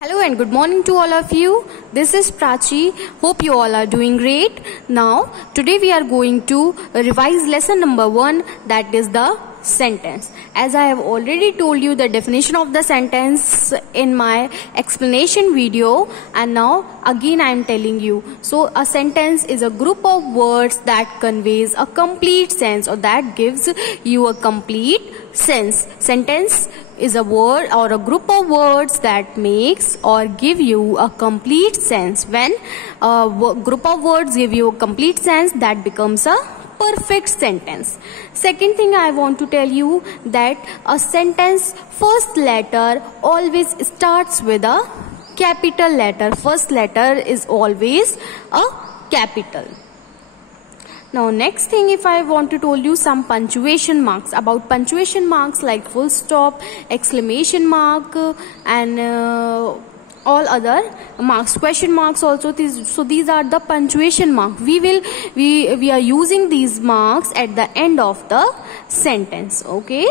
Hello and good morning to all of you. This is Prachi. Hope you all are doing great. Now, today we are going to revise lesson number 1, that is the sentence. As I have already told you the definition of the sentence in my explanation video, and now again I am telling you. So a sentence is a group of words that conveys a complete sense, or that gives you a complete sense. Sentence is a word or a group of words that makes or give you a complete sense. When a group of words give you a complete sense, that becomes a perfect sentence. Second thing I want to tell you, that a sentence first letter always starts with a capital letter. First letter is always a capital. Now next thing, if I want to tell you some punctuation marks, about punctuation marks like full stop, exclamation mark, and all other marks, question marks also. So these are the punctuation marks. We are using these marks at the end of the sentence. Okay.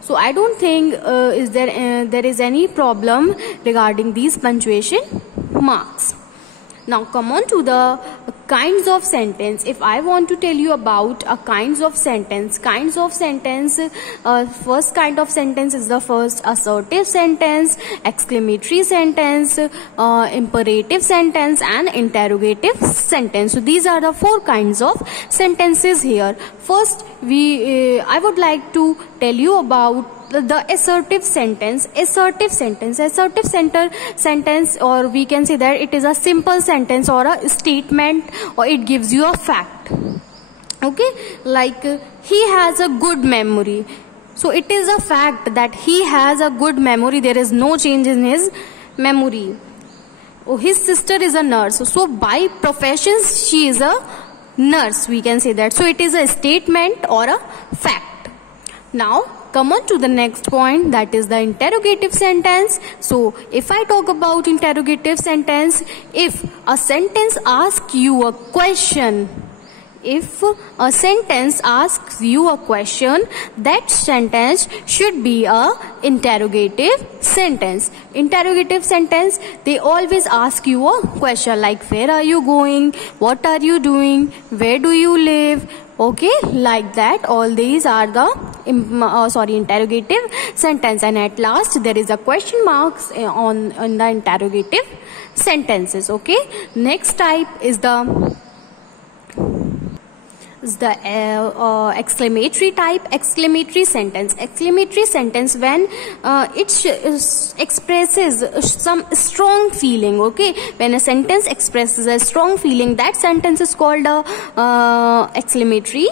So I don't think there is any problem regarding these punctuation marks. Now come on to the kinds of sentence. If I want to tell you about a kinds of sentence, first kind of sentence is the first assertive sentence, exclamatory sentence, imperative sentence, and interrogative sentence. So these are the 4 kinds of sentences here. First, I would like to tell you about the assertive sentence. Assertive sentence, or we can say that it is a simple sentence or a statement, or it gives you a fact. Okay, like he has a good memory. So it is a fact that he has a good memory. There is no change in his memory. Oh, his sister is a nurse. So by profession she is a nurse, we can say that. So it is a statement or a fact. Now come on to the next point, that is the interrogative sentence. So if I talk about interrogative sentence, if a sentence asks you a question, that sentence should be a interrogative sentence. Interrogative sentence, they always ask you a question like where are you going, what are you doing, where do you live. Okay, like that. All these are the interrogative sentence. And at last there is a question marks on the interrogative sentences. Okay, next type is the exclamatory type. Exclamatory sentence when it expresses some strong feeling. Okay, when a sentence expresses a strong feeling, that sentence is called a exclamatory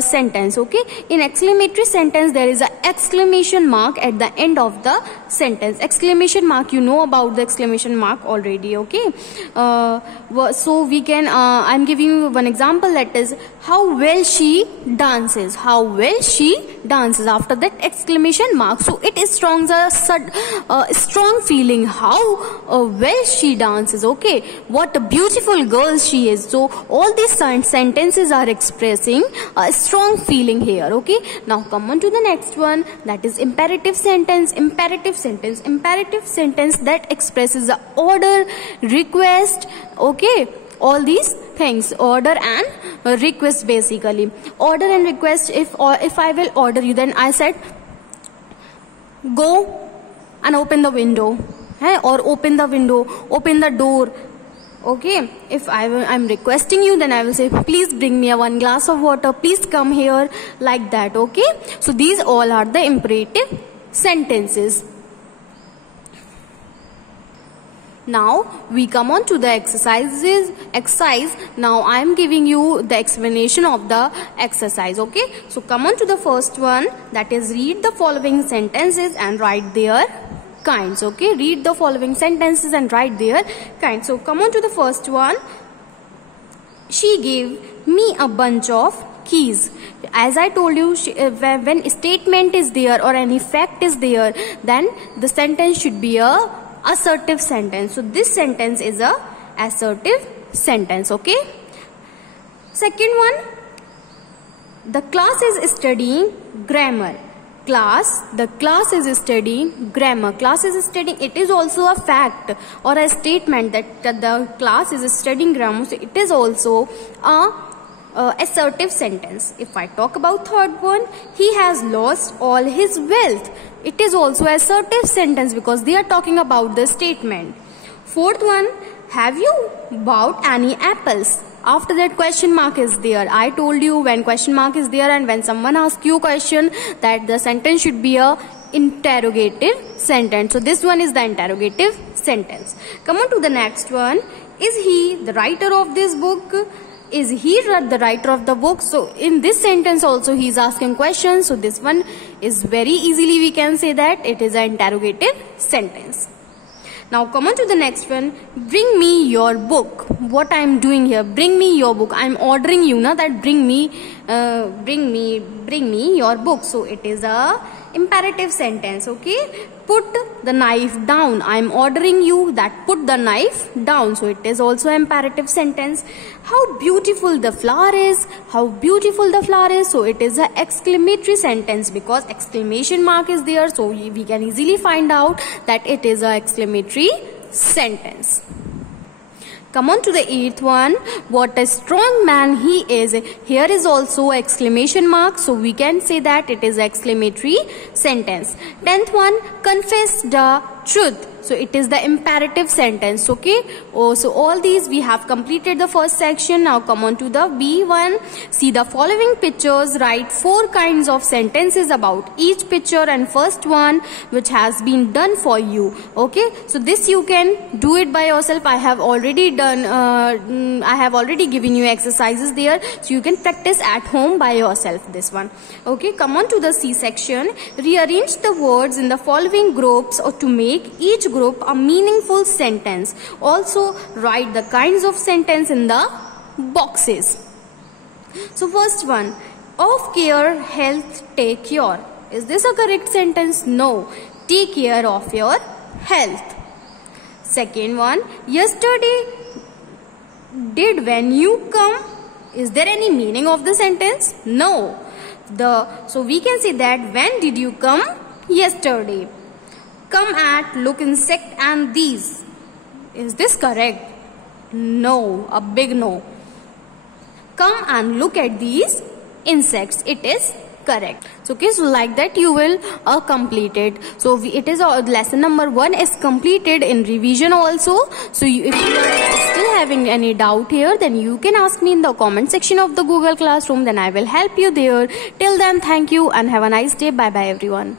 sentence. Okay, in exclamatory sentence there is an exclamation mark at the end of the sentence. Exclamation mark, you know about the exclamation mark already. Okay, so we can I'm giving you one example, that is how well she dances. After that exclamation mark, so it is strong feeling how well she dances. Okay, what a beautiful girl she is. So all these sentences are expressing a strong feeling here. Okay, now come on to the next one, that is imperative sentence. Imperative sentence that expresses the order, request. Okay, all these things, order and request. Basically order and request, if I will order you, then I said go and open the window, or open the door. Okay, if I'm requesting you, then I will say please bring me 1 glass of water, please come here, like that. Okay, so these all are the imperative sentences. Now we come on to the exercise. Now I am giving you the explanation of the exercise. Okay, so come on to the first one, that is read the following sentences and write their kinds. Okay, read the following sentences and write their kinds. So come on to the first one. She gave me a bunch of keys. As I told you, when a statement is there or any fact is there, then the sentence should be a assertive sentence. So this sentence is a assertive sentence. Okay, second one, the class is studying grammar. class, the class is studying grammar. Class is studying, it is also a fact or a statement that the class is studying grammar. So it is also a assertive sentence. If I talk about third one, he has lost all his wealth. It is also assertive sentence because they are talking about the statement. Fourth one, have you bought any apples? After that question mark is there. I told you when question mark is there and when someone asks you a question that the sentence should be a interrogative sentence. So this one is the interrogative sentence. Come on to the next one. Is he the writer of this book? Is he the writer of the book? So in this sentence also he is asking questions. So this one is very easily we can say that it is an interrogative sentence. Now come on to the next one. Bring me your book. What I am doing here? Bring me your book. I am ordering you now that bring me your book. So it is a imperative sentence. Okay. Put the knife down. I am ordering you that put the knife down. So it is also an imperative sentence. How beautiful the flower is. How beautiful the flower is. So it is an exclamatory sentence because exclamation mark is there. So we can easily find out that it is an exclamatory sentence. Come on to the eighth one. What a strong man he is. Here is also exclamation mark. So we can say that it is exclamatory sentence. 10th one. Confess the truth. So it is the imperative sentence. Okay. So all these we have completed the first section. Now come on to the B1. See the following pictures. Write 4 kinds of sentences about each picture and first one which has been done for you. Okay. So this you can do it by yourself. I have already done. I have already given you exercises there. So you can practice at home by yourself this one. Okay. Come on to the C section. Rearrange the words in the following groups or to make each group a meaningful sentence. Also write the kinds of sentence in the boxes. So first one, of care, health, take care. Is this a correct sentence? No. Take care of your health. Second one, yesterday did when you come. Is there any meaning of the sentence? No. So we can say that when did you come? Yesterday. Come at, look, insect and these. Is this correct? No, a big no. Come and look at these insects. It is correct. So okay, so like that you will complete it. So it is lesson number 1 is completed in revision also. So if you are still having any doubt here, then you can ask me in the comment section of the Google Classroom. Then I will help you there. Till then, thank you and have a nice day. Bye bye everyone.